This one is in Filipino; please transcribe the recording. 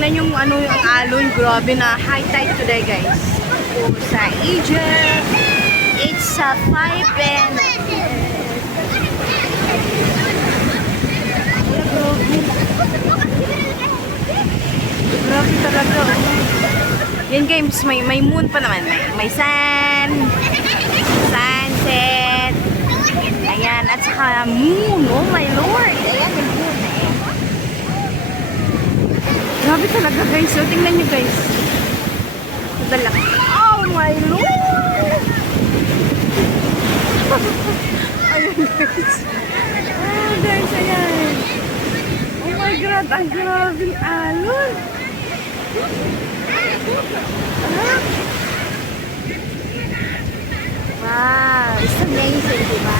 tingnan yung ano yung alon. Grabe na high tide today, guys. Sa Egypt, it's a 5 and... Grabe talaga. Yan guys, may moon pa naman. May sun, sunset. Ayan, at saka moon. Oh my lord. Ayan, yung moon. Grabe talaga guys. So, tingnan nyo guys. Dalak. Oh my lord. Ayan guys. Oh guys, ayan. Oh my god, ang grabe alon. Wow, it's amazing, diba?